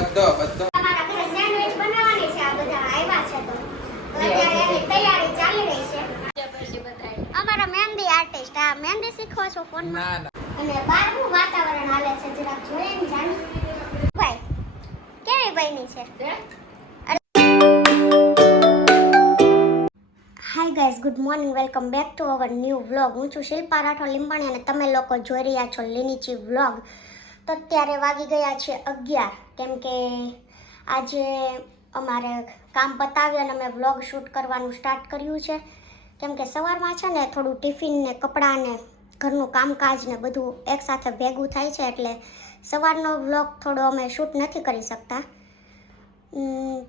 બધો બધો અમારા ઘરે સેન્ડવિચ બનાવવાની છે. આ બધા આવ્યા છે તો અત્યારે એની તૈયારી ચાલી રહી છે. અમારા મહેંદી આર્ટિસ્ટ આ મહેંદી શીખવો છો ફોનમાં? ના અને બહારનું વાતાવરણ હાલે છે જરાક જોઈને જાણ. ભાઈ કેવી બની છે? Hi guys, good morning, welcome back to our new vlog. હું છું શિલ્પા રાઠોડ લીંબાણી અને તમે લોકો જોઈ રહ્યા છો લીનીચી વ્લોગ. તો અત્યારે વાગી ગયા છે 11, કેમ કે આજે અમારે કામ પતાવી અને અમે વ્લોગ શૂટ કરવાનું સ્ટાર્ટ કર્યું છે. કેમ કે સવારમાં છે ને થોડું ટિફિન ને કપડાં ને ઘરનું કામકાજ ને બધું એકસાથે ભેગું થાય છે, એટલે સવારનો વ્લોગ થોડો અમે શૂટ નથી કરી શકતા.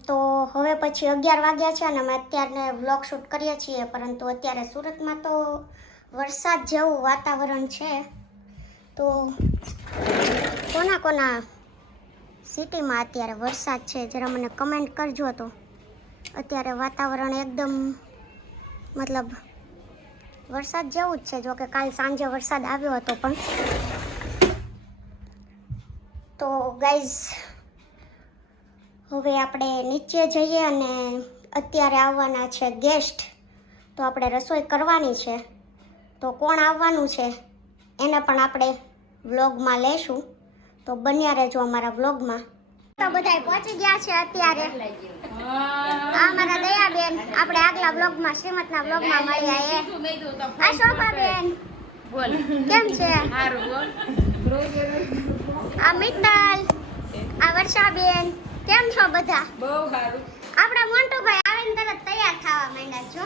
તો હવે પછી 11 વાગ્યા છે અને અમે અત્યારે વ્લોગ શૂટ કરીએ છીએ, પરંતુ અત્યારે સુરતમાં તો વરસાદ જેવું વાતાવરણ છે. તો કોના સિટીમાં અત્યારે વરસાદ છે જરા મને કમેન્ટ કરજો. તો અત્યારે વાતાવરણ એકદમ મતલબ વરસાદ જેવું જ છે. જો કે કાલ સાંજે વરસાદ આવ્યો હતો પણ. તો ગાઈઝ હવે આપણે નીચે જઈએ અને અત્યારે આવવાના છે ગેસ્ટ, તો આપણે રસોઈ કરવાની છે. તો કોણ આવવાનું છે એને પણ આપણે વ્લોગમાં લેશું, તો બન્યા રહેજો અમારા વ્લોગમાં. તો બધાય પહોંચી ગયા છે અત્યારે. આ મારા દયાબેન, આપણે આગલા વ્લોગમાં શ્રીમતના વ્લોગમાં મળ્યા. આ શોભાબેન બોલ કેમ છે? આ મિત્તલ, આ વર્ષાબેન, કેમ છો બધા? બહુ સારું. આપડા મોન્ટુભાઈ આવીને તરત તૈયાર થવા માંડ્યા છો.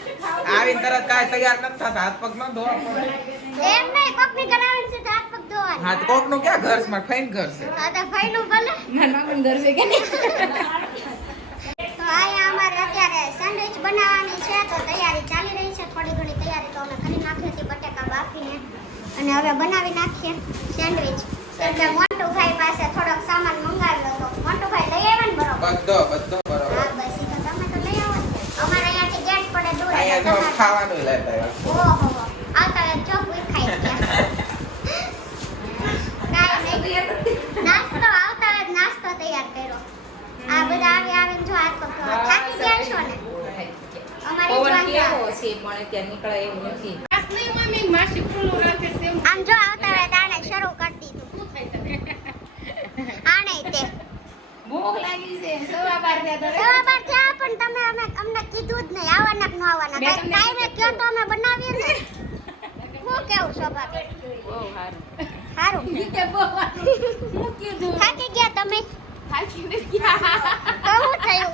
આવીને તરત કાંઈ તૈયાર નથી થતા, હાથ પગ ન ધોવા પડે. એમ નહીં, કોકની કરાવીને સીધા હાથ પગ ધોવાના. હા તો કોકનું ક્યાં ઘર છે? મારા ફઈન ઘર છે. હા તો ભાઈનું ભલે. નાના પણ ઘર છે કે નહીં? તો અહીંયા અમારે અત્યારે સેન્ડવિચ બનાવવાની છે, તો તૈયારી ચાલી રહી છે. થોડી ઘણી તૈયારી તો અમે કરી નાખી હતી બટેકા બાફીને, અને હવે બનાવી નાખીએ સેન્ડવિચ. કેમ કે મોન્ટુભાઈ પાસે થોડોક સામાન મંગાવ્યો હતો. મોન્ટુભાઈ લઈ આવ્યા ને બરોબર? બધો બરોબર. હા બસ ઈ તો તમે તો લઈ આવો ને. અમારે અહીંયાથી ગેટ પડે દૂર. અહીંયા જો ખાવાનું લેતા આવ્યા. ઓહો આવતા વેત ચોક વિખાઈ ગયા. કાંઈ નહીં, નાસ્તો આવતા વેત નાસ્તો તૈયાર કર્યો. આ બધા આવીને જો હાથ પગ ધોવા. થાકી ગયા છો ને? અમારી પવન જોન કેવો છે પણ ત્યાં નીકળે એવું નથી. આમ જો આવતા વેત આને શરૂ કરી દીધું. આને તે ભૂખ લાગી છે. સવા બાર થયા તો સવા બાર થયા પણ તમે અમને કીધું જ નહીં આવવાના કે ન આવવાના. મેં તમને કાંઈ કયો તો અમે બનાવીએ ને. હું કેવું સ્વભાવ બહુ સારું. સારું. કે બહુ સારું. હું કીધું થાકી ગયા તમે? થાકી નથી ગયા. તો શું થયું?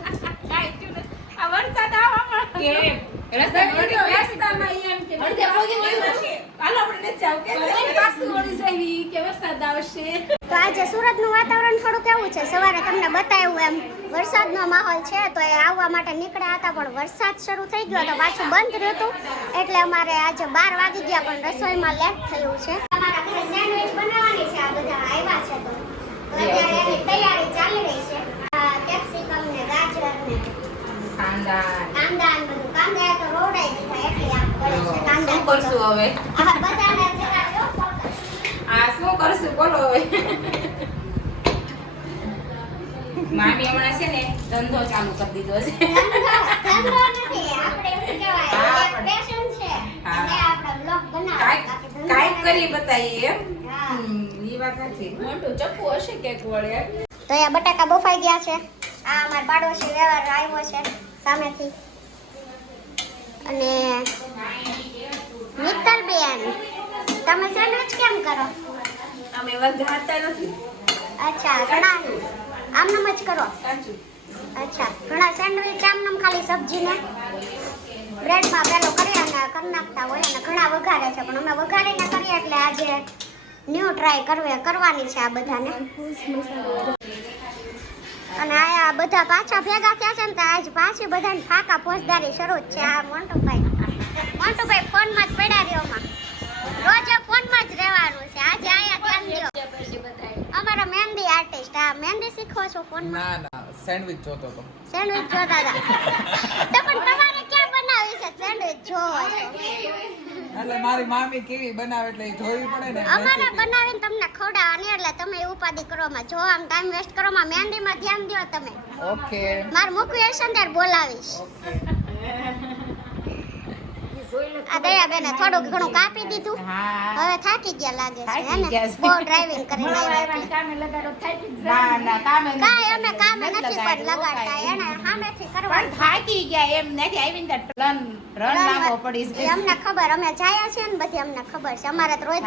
કાંઈ થયું નથી. આ વરસાદ આવવામાં કેમ રસ્તામાં એમ કે અડધે પગે વયું છે. હાલો આપણે નથી જાવ કે પાછું ઓડી જાવી કે વરસાદ આવશે. તો આજે સુરતનું વાતાવરણ થોડું કેવું છે? સવારે તમને બતાવ્યું એમ વરસાદનો માહોલ છે, તો એ આવવા માટે નીકળ્યા હતા પણ વરસાદ શરૂ થઈ ગયો તો પાછું બંધ રહ્યું હતું, એટલે અમારે આજે 12 વાગી ગયા પણ રસોઈમાં લેટ થયું છે. અમારા ઘરે સેન્ડવિચ બનાવવાની છે. આ બધા આવ્યા છે તો અત્યારે એની તૈયારી ચાલી રહી છે. આ કેપ્સિકમ ને ગાજર ને કાંદા કાંદા ને બધું. કાંદા તો રોડાઈ દીધા એટલે આમ કરે છે. કાંદા શું કરશું હવે? આ બધાને જરા જો ફોકસ. આ શું કરશું બોલો હવે? મામી હમણાં છે ને ધંધો ચાલુ કરી દીધો છે. ધંધો નથી, આપણે એમ કહેવાય એક પેશન છે. હા. અને આપણે બ્લોગ બનાવવા બાકી ધંધો કાંઈક નથી. કરી બતાવીએ એમ. હા. ઈ વાત સાચી. મોટું ચપ્પુ હશે કે વળે. તો અહીંયા બટાકા બફાઈ ગયા છે. આ અમાર પાડોશી વ્યવહાર આવ્યો છે સામેથી. અને મિત્તલબેન, તમે સેન્ડવિચ કેમ કરો? અમે વઘારતા નથી. અચ્છા, ઘણા આમનામ જ કરો? કાચું. અચ્છા, ઘણા સેન્ડવિચ આમનામ ખાલી સબ્જીને બ્રેડમાં પેલો કરી નાખતા હોય, અને ઘણા વઘારે છે. પણ અમે વઘારીને કરીએ એટલે આજે ન્યૂ ટ્રાય કરવાની છે આ બધાને. અને આ બધા પાછા ભેગા થયા છે ને તો આજ પાછી બધાને ફાકા ફોજદારી શરૂ જ છે. આ મોન્ટુભાઈ ફોનમાં જ પડ્યા રહ્યોમાં. રોજ ફોનમાં જ રહેવાનું છે. આજે આયા ધ્યાન દ્યો. અમારા મહેંદી આર્ટિસ્ટ. આ મહેંદી શીખવો છો ફોનમાં? ના સેન્ડવિચ જોતો તો. સેન્ડવિચ જોતા હતા. તો પણ તમારે ક્યાં બનાવી છે સેન્ડવિચ જોવો છો? એટલે મારી મામી કેવી બનાવે એટલે ઈ જોવી પડે ને અમારે recipe. બનાવીને તમને ખવડાવવાની એટલે તમે ઉપાધિ કરવામાં જો આમ ટાઈમ વેસ્ટ કરવામાં મહેંદીમાં ધ્યાન દો તમે ઓકે મારે મૂકવી હશે ને ત્યારે બોલાવીશ આ દયાબેને થોડું ઘણું કાપી દીધું હવે થાકી ગયા લાગે છે હે ને બહુ ડ્રાઇવિંગ કરીને આવ્યા એટલે કાંઈ અમે કામે નથી પણ લગાડતા એને સામેથી કરવાનું અમને ખબર અમે જાયા છીએ ને બધી અમને ખબર છે અમારે તો રોજ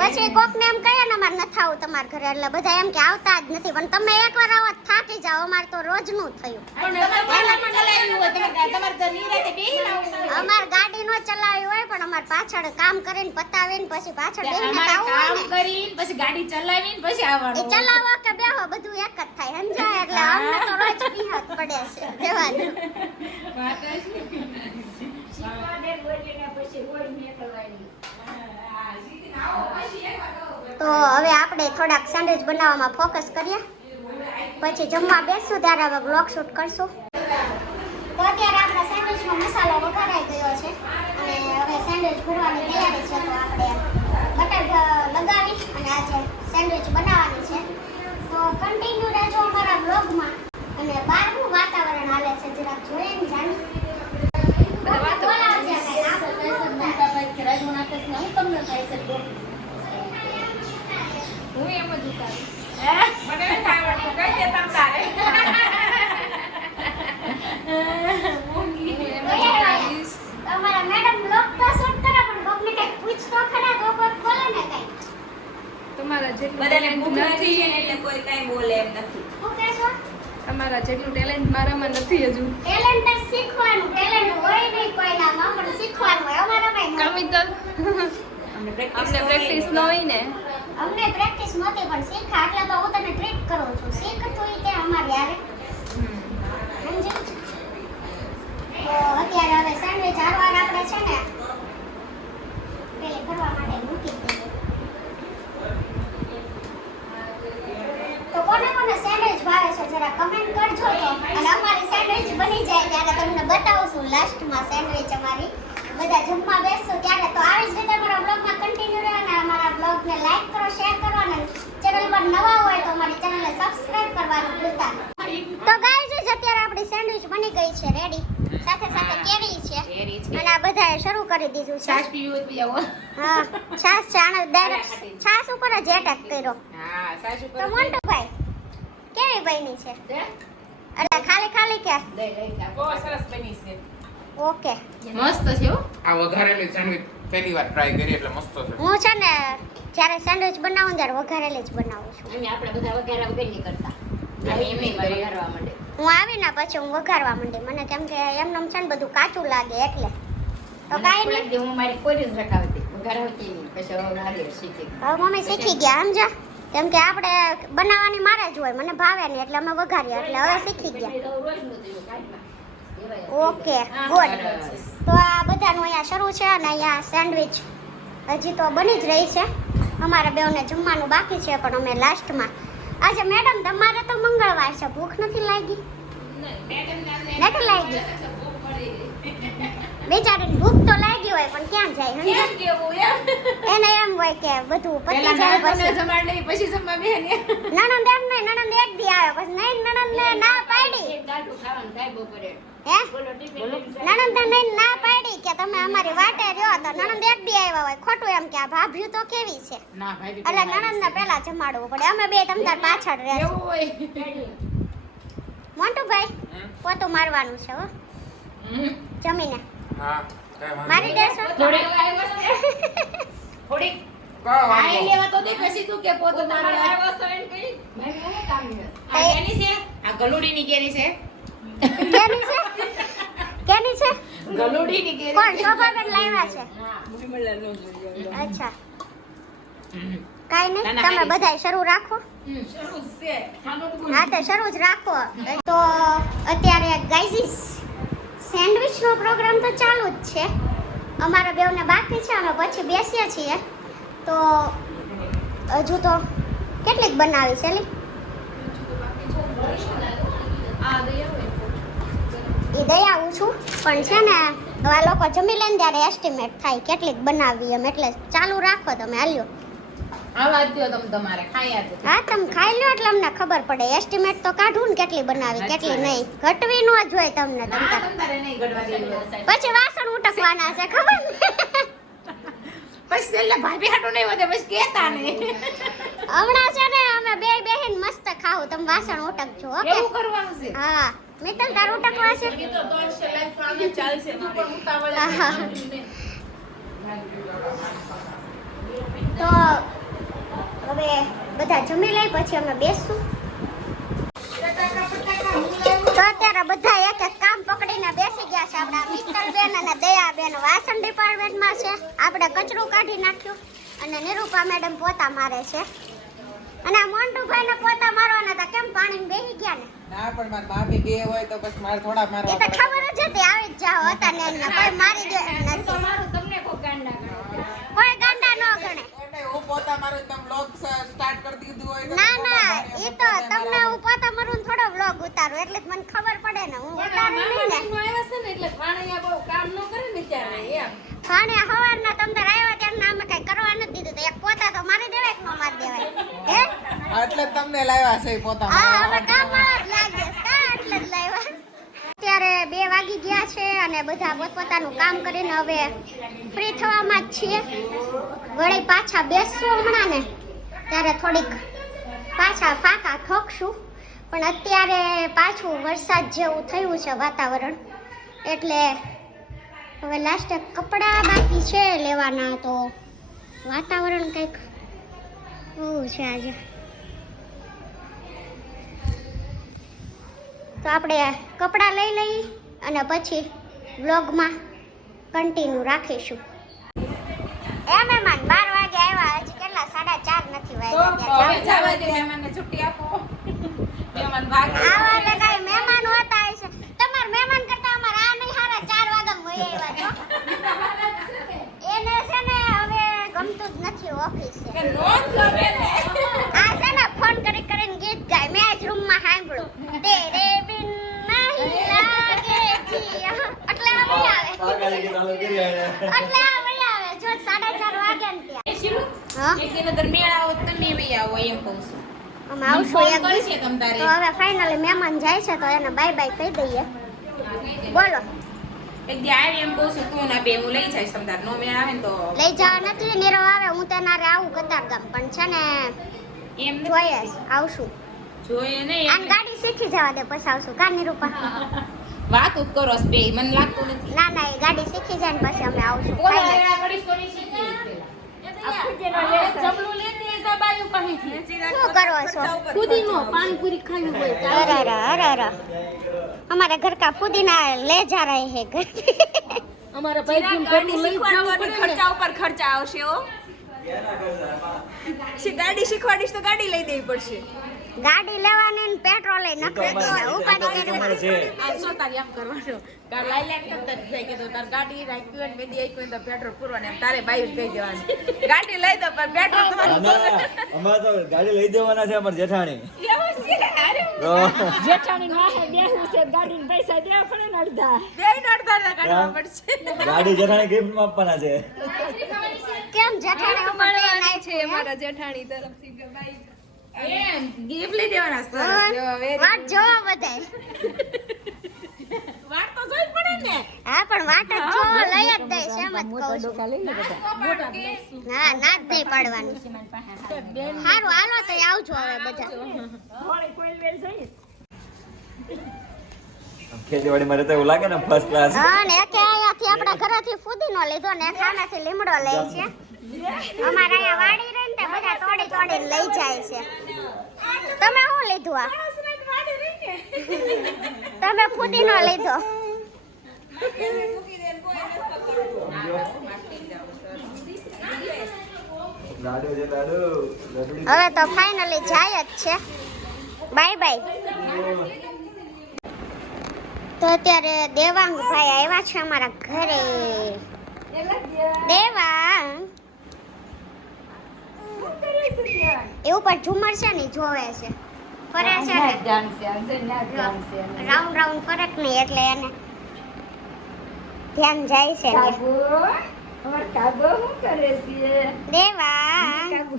પછી કોક ને એમ કહીએ ને અમારે નથી આવું તમારા ઘરે એટલે બધા એમ કે આવતા જ નથી પણ તમે એકવાર આવો તો થાકી જાઓ અમારે તો રોજનું થયું અમારે ગાડી નો ચલાવી હોય પણ અમારે પાછળ કામ કરીને પતાવીને પછી પાછળ બેસીને આવું હોય ને પછી ગાડી ચલાવીને પછી એ આવવાનું ચલાવો કે બેહો બધું એક જ થાય સમજાય એટલે અમને તો રોજ પીહત પડે છે રહેવા દો. તો હવે આપણે થોડાક સેન્ડવિચ બનાવવામાં ફોકસ કરીએ પછી જમવા બેસશું ત્યારે હવે બ્લોગ શૂટ કરશું. તો અત્યારે આપણા સેન્ડવિચનો મસાલો વઘારાઈ ગયો છે અને હવે સેન્ડવિચ ભરવાની તૈયારી છે તો આપણે બટર લગાવી અને આજે સેન્ડવિચ બનાવવાની છે તો કન્ટિન્યુ રહેજો અમારા બ્લોગમાં અને બહારનું વાતાવરણ હાલે છે જરાક જોઈએ ને જાણી બોલાવજે કંઈ આપણે હું એમ જ ઉતારીશ. મને નથી આવડતું. કઈ દે તમ તારે. હું એમ જ ઉતારીશ. તમારા મેડમ બ્લોગ તો શૂટ કરે પણ કોકને કંઈક પૂછતો ખરા તો કોઈ બોલે ને કંઈ તમારા જેટલું બધાને talent ભૂખ નથી નથી ને એટલે કોઈ કાંઈ બોલે એમ નથી. શું કહેશો તમારા જેટલું ટેલેન્ટ મારામાં નથી હજુ ટેલેન્ટ શીખવાનું ટેલેન્ટ હોય નહીં કોઈનામાં પણ શીખવાનું હોય અમારામાં કવિતા અમને અમને પ્રેક્ટિસ ન હોય ને અમને પ્રેક્ટિસ નહોતી પણ શીખા એટલે તો હું તને ટ્રીટ કરું છું શીખ તું ઈ તે અમારી યારે સમજી તો અત્યારે હવે સેન્ડવિચ હારવાર આપણે છે ને પેલી કરવા માટે મૂકી દઈએ તો કોને કોને સેન્ડવિચ ભાવે છે જરા કમેન્ટ કરજો તો અને અમારી સેન્ડવિચ બની જાય ત્યારે તમને બતાવશું લાસ્ટમાં સેન્ડવિચ અમારી બધા જમવા બેસશું ત્યારે તો આવી જ રીતે અમારા બ્લોગમાં કન્ટિન્યુ રહે અને અમારા બ્લોગને લાઈક કરો શેર કરો અને ચેનલ પર નવા હોય તો અમારી ચેનલને સબસ્ક્રાઇબ કરવાનું ભૂલતા નહીં. તો ગાઈઝ અત્યારે આપણી સેન્ડવિચ બની ગઈ છે રેડી સાથે સાથે કેરી છે અને આ બધાએ શરૂ કરી દીધું છે છાશ પીવી હોય તો પી આવો. હા છાસ છે આને ડાયરેક્ટ છાસ ઉપર જ એટેક કર્યો હા છાશ ઉપર તો મોન્ટુભાઈ કેવી બની છે એટલે ખાલી ખાલી કે બહુ સરસ બની છે. ઓકે મસ્ત છે હો. આ વઘારેલી સેન્ડવિચ પહેલી વાર ટ્રાય કરી એટલે મસ્ત છે હું છે ને જ્યારે સેન્ડવિચ બનાવું ત્યારે વઘારેલી જ બનાવું છું આપણે બધા વગેરે વગેરે નહીં કરતા. અમે એમ નહીં વઘારવા માંડે. હું આવીને પછી હું વઘારવા માંડી મને કેમ કે એમનેમ છે ને બધું કાચું લાગે એટલે તો કાંઈ નહીં હું મારી કોઈ જ રખાવતી વઘારવતી નહીં પછી હવે આગળ શીખી હવે મમ્મી શીખી ગયા સમજા કેમ કે આપણે બનાવવાની મારે જ હોય મને ભાવે નહીં એટલે અમે વઘારીએ એટલે હવે શીખી ગયા ઓકે ગુડ તો આ બધાનું અહીંયા શરૂ છે અને અહીંયા સેન્ડવિચ હજી તો બની જ રહી છે અમારે બેઉને જમવાનું બાકી છે પણ અમે લાસ્ટમાં આજે મેડમ તમારે તો મંગળવાર છે ભૂખ નથી લાગી નથી લાગી બેચારીને ભૂખ તો લાગી હોય પણ ક્યાં જાય સમજ્યા? કેવું એમ એને એમ હોય કે બધું પતી પહેલા જાય નણંદને પછી જમાડ લઈ પછી જમવા બેહે ને. નણંદ એમ નહીં નણંદ એક દી આવે પછી નહીં નણંદને ના પાડી દાઢું ખાવાનું થાય બપોરે. હે નણંદ નહીં ના પાડી કે તમે અમારી વાટે રહ્યો તો નણંદ એક દી આવ્યા હોય ખોટું એમ કે આ ભાભ્યું તો કેવી છે ના ભાઈ એટલે નણંદને પહેલા જમાડવું પડે અમે બે તમતાર પાછળ રહેશું એવું હોય. મોન્ટુભાઈ પોતું મારવાનું છે હો જમીને હા કઈ વાંધો મારી દેશો થોડીક થોડીક ખાઈ લેવા તો દે પછી તું કે પોતો મારવા. આ કેની છે? આ ગલુડીની કેરી છે. કેની છે કેની છે ગલુડીની કેરી. કોણ શોભાબેન લાવ્યા છે અચ્છા કાઈ નહીં તમે બધાય શરૂ રાખો શરૂ છે. હા તો શરૂ જ રાખો તો અત્યારે ગાઈઝીસ સેન્ડવિચનો પ્રોગ્રામ તો ચાલુ જ છે અમારા બેવને બાકી છે અમે પછી બેસીએ છીએ તો હજુ તો કેટલીક બનાવી છે લી આ દયા હોય. એ દઈ આવું છું પણ છે ને હવે આ લોકો જમી લે ને ત્યારે એસ્ટિમેટ થાય કેટલીક બનાવી એમ, એટલે ચાલુ રાખો તમે હાલ્યો. આવા દ્યો તમે તમારે ખાયા દો. હા તમે ખાઈ લો એટલે અમને ખબર પડે. એસ્ટિમેટ તો કાઢું ને કેટલી બનાવી કેટલી નહીં, ઘટવી ન જોઈએ તમને. હા, તમારે નહીં ગડવા દેવું. પછી વાસણ ઉટકવાના છે ખબર ને? પછી એટલે ભાભી હાટું નહીં વધે પછી કહેતા નહીં. હમણાં છે ને અમે બે બહેન મસ્ત ખાવું, તમે વાસણ ઉટકજો. ઓકે એવું કરવાનું છે. હા મિત્તલ તાર ઉટકવા છે? એ તો દોડશે લાઈફ આને ચાલશે પણ ઉતાવળે આહા. તો હવે બધા જમી લઈ પછી અમે બેસશું. તો અત્યારે બધા એક એક કામ પકડીને બેસી ગયા છે. આપણા મિત્તલબેન અને દયાબેન વાસણ ડિપાર્ટમેન્ટમાં છે, આપણે કચરું કાઢી નાખ્યું અને નિરૂપા મેડમ પોતા મારે છે. અને આ મોન્ટુભાઈ ને પોતા મારવાના હતા, કેમ પાણીમાં બેસી ગયા ને? ના પણ મારી ભાભી બે હોય તો પછી મારે થોડા એ મારવા તો પડે. ખબર જ હતી આવી જ જાઓ હતા ને એને કોઈ મારી દે નથી. તમારું તમને કોઈ ગાંડા કરે. કોઈ ગાંડા ન ગણે. એટલે હું પોતા મારું તમે vlog start કરી દીધું હોય તો ના પોતા ના મારે એ તો તમને હું પોતા મારું ને થોડો વ્લોગ ઉતારું એટલે જ મને ખબર પડે ને. હું ઉતારું નહીં ને. આવ્યા છે ને એટલે ભાણિયા બહુ કામ ન કરે ને ત્યારે એમ. ખાણે હવારના તમને આવ્યા ત્યારે અમે કઈ કરવા નથી દીધું, તો એક પોતા તો મારી દેવાય કે ન મારી દેવાય હે? એટલે જ તમને લાવ્યા છે ઈ પોતા હા મારવા. હવે કામ વાળા જ લાગે છે એટલે જ લાવ્યા. અત્યારે 2 વાગી ગયા છે અને બધા પોતપોતાનું કામ કરીને હવે ફ્રી થવામાં જ છીએ. વળી પાછા બેસશું હમણાં ને ત્યારે થોડીક પાછા ફાંકા ઠોકશું. પણ અત્યારે પાછું વરસાદ જેવું થયું છે વાતાવરણ, એટલે હવે લાસ્ટે કપડાં બાકી છે લેવાના. તો વાતાવરણ કંઈક એવું છે આજે. તો આપણે કપડાં લઈ લઈએ અને પછી વ્લોગમાં કન્ટિન્યુ રાખીશું. એ મહેમાન 12 વાગે આવ્યા, હજી કેટલા 4:30 નથી તો વાગ્યા. હવે જવા દે મહેમાનને છુટ્ટી આપો. મહેમાન ભાગે. આવા તો કઈ મહેમાન હોતા હશે. તમાર મહેમાન કરતા અમાર આ નહીં હારા 4 વાગ્યામાં વહી આવ્યા છો. એને છે ને હવે ગમતું જ નથી ઓફિસે. કે નોંધ ગમે ને. આ છે ને ફોન કરી કરીને ગીત ગાય. મેં આજ રૂમમાં સાંભળ્યું, તેરે બિન નહીં લાગે જીયા. એટલે આ વહી આવે. એટલે આ વહી આવે. જો 4:30 વાગ્યા ને ત્યાં. એ શીલું, હા એક દિન અંદર મેળ આવો તો તમે બી આવો એમ કહું છું. અમે આવશું ફોન એક દિવસ. કરશે તમ તારે. તો હવે ફાઇનલી મહેમાન જાય છે તો એને બાય બાય કહી દઈએ. બોલો એક દી આવી એમ કહું છું તું ના બે હું લઈ જઈશ તમ તારે. નો મેળ આવે ને તો લઈ જવા નથી નીરવ આવે, હું તેનારે આવું કતારગામ. પણ છે ને એમ નથી. જોઈએ જ, આવશું. જોઈએ નહીં આન ગાડી શીખી જવા દે પછી આવશું. કા નિરૂપા? વાત જ કરો છો બે મને લાગતું નથી. ના ના એ ગાડી શીખી જાય ને પછી અમે આવશું. બોલો Final. આ ઘડીશ કોની શીખી જબલું લેતી જા બાયુ પાહીથી. શું કરો છો? કુદીનો પાણીપુરી ખાવી હોય અરે અરે हमारे घर का पुदीना ले जा रहे हैं घर અમારા ભાઈ ઘરનું લઈ જવું પડે ને. ખર્ચા ઉપર ખર્ચા આવશે હો. ગાડી શીખવાડીશ તો ગાડી લઈ દેવી પડશે. गाड़ी लेवाने ने पेट्रोल ही नखरे उपाડી કરી આ શું તારી આમ કરવાનું કાર લાઈ લાઈ કેમ તર જાય કે તો તાર ગાડી રાખ્યું ને બેદી આઈ તો પેટ્રોલ પૂરવાને એમ તારે બાઈ કહી દેવાનું ગાડી લઈ દો પણ પેટ્રોલ તમારું અમારે તો ગાડી લઈ દેવાના છે અમાર જેઠાણી. એવું છે. અરે જેઠાણી નો હે બેહું છે ગાડી ને પૈસા દેવા પડે ને અડધા બે નડતા કાઢવા પડશે. ગાડી જેઠાણી ગિફ્ટ માં આપવાના છે. કેમ જેઠાણી ઉપર મળવાની છે અમારા જેઠાણી તરફથી કે ભાઈ એમ ગિફ્ટ લઈ દેવાના સરસ જો વેરી વાટ જોવા બધાય વાત તો જોઈ પડે ને હા પણ વાટ જ જો લઈ જ દઈશ એમ જ કહું છું ના ના જ નહીં પાડવાની સારું હાલો તો આવજો હવે બધા ખેતીવાડીમાં રહેતા એવું લાગે ને ફર્સ્ટ ક્લાસ. હા ને કે અહીંયાથી આપણા ઘરેથી ફુદીનો લીધો ને ખાનાથી લીમડો લે છે અમારા અહીંયા વાડી રહી ને તે બધા તોડી તોડીને લઈ જાય છે તમે શું લીધું આ તમે ફુદીનો લીધો લાડુ છે લાડુ. લડુડી. હવે તો ફાઇનલી જાય જ છે બાય બાય તો અત્યારે દેવાંગભાઈ આવ્યા છે અમારા ઘરે દેવાંગ એ ઉપર ઝુમર છે ને જોવે છે ફરે છે ને રાઉન્ડ રાઉન્ડ ફરક નહીં એટલે એને ધ્યાન જાય છે ને. કાગો અમાર કાગો શું કરે છે દેવા કાગો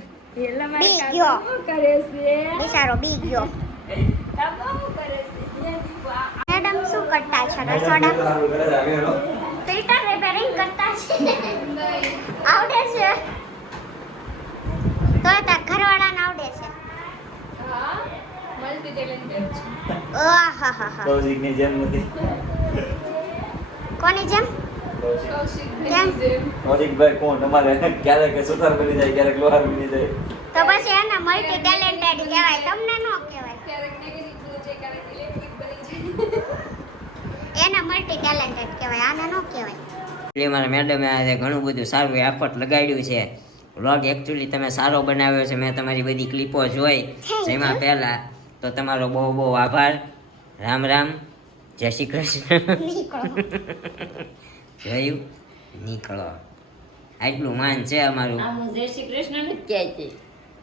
એલા માર બી કાગો ગયો. શું કરે છે બિચારો બી ગયો. કાગો શું કરે છે મેડમ શું કરતા છે રસોડામાં? ફિલ્ટર રિપેરિંગ કરતા છે. આવડે છે તો તાર ઘરવાળાને આવડે છે. હા મલ્ટી ટેલેન્ટેડ છે આહાહાહા. કૌશિકની જેમ નથી. કોની જેમ? કૌશિક કેમ? જેમ કૌશિકભાઈ કોણ તમારે ક્યારેક સુથાર બની જાય ક્યારેક લોહાર બની જાય. તો પછી એને મલ્ટી ટેલેન્ટેડ કહેવાય, તમને ન કહેવાય. ક્યારેક નેગેટિવ બની જાય ક્યારેક ઇલેક્ટ્રિક બની જાય એને મલ્ટી ટેલેન્ટેડ કહેવાય, આને ન કહેવાય. એટલે મારા મેડમે આજે ઘણું બધું સારું એફર્ટ લગાડ્યું છે. વ્લોગ એકચ્યુઅલી તમે સારો બનાવ્યો છે. મેં તમારી બધી ક્લિપો જોઈ જેમાં પહેલા તો તમારો બહુ બહુ આભાર. રામ રામ, જય શ્રી કૃષ્ણ. નીકળો. જોયું, નીકળો. આટલું માન છે અમારું. આમ જય શ્રી કૃષ્ણ નથી કહેતી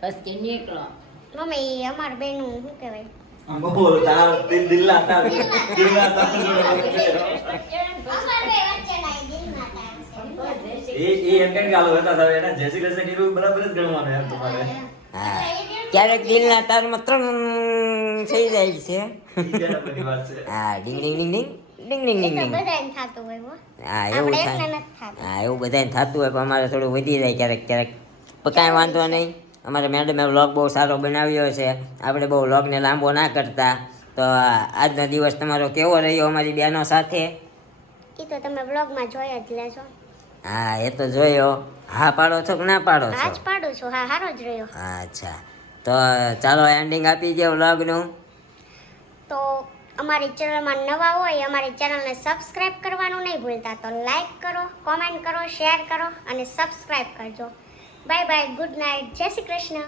બસ કે નીકળો મમ્મી અમાર બેનું શું કહેવાય? બહુ તાર દિલના તાર દિલના તાર અમાર બે વચ્ચેના એ દિલના તાર છે. એ એમ કેમ કે આલો હતા સાહેબ એને જય શ્રી કૃષ્ણ કીધું બરાબર જ ગણવાનું એમ તમારે. હા, ક્યારેક દિલના તારમાં 3 થઈ જાય છે. ઈ બેના બધી વાત છે. હા, ડિંગ ડિંગ ડિંગ ડિંગ ડિંગ ડિંગ ડિંગ એ તો ડિંગ. બધાને થતું હોય હો. હા, એવું આપણે થાય. એકને નથી થતું. હા, એવું બધાને થતું હોય પણ અમારે થોડું વધી જાય ક્યારેક ક્યારેક. પણ કાંઈ વાંધો નહીં. અમારે મેડમે વ્લોગ બહુ સારો બનાવ્યો છે. આપણે બહુ વ્લોગને લાંબો ના કરતા. તો આજનો દિવસ તમારો કેવો રહ્યો અમારી બહેનો સાથે? એ તો તમે બ્લોગમાં જોઈ જ લેજો. હા, એ તો જોયો. હા પાડો છો કે ના પાડો હા જ છો? પાડું છું. હા, હારો જ રહ્યો. અચ્છા, તો ચાલો એન્ડિંગ આપી દો વ્લોગનું. તો અમારી ચેનલમાં નવા હોય અમારી ચેનલને સબસ્ક્રાઇબ કરવાનું નહીં ભૂલતા. તો લાઈક કરો, કોમેન્ટ કરો, શેર કરો અને સબસ્ક્રાઇબ કરજો. બાય બાય, ગુડ નાઇટ, જય શ્રી કૃષ્ણ.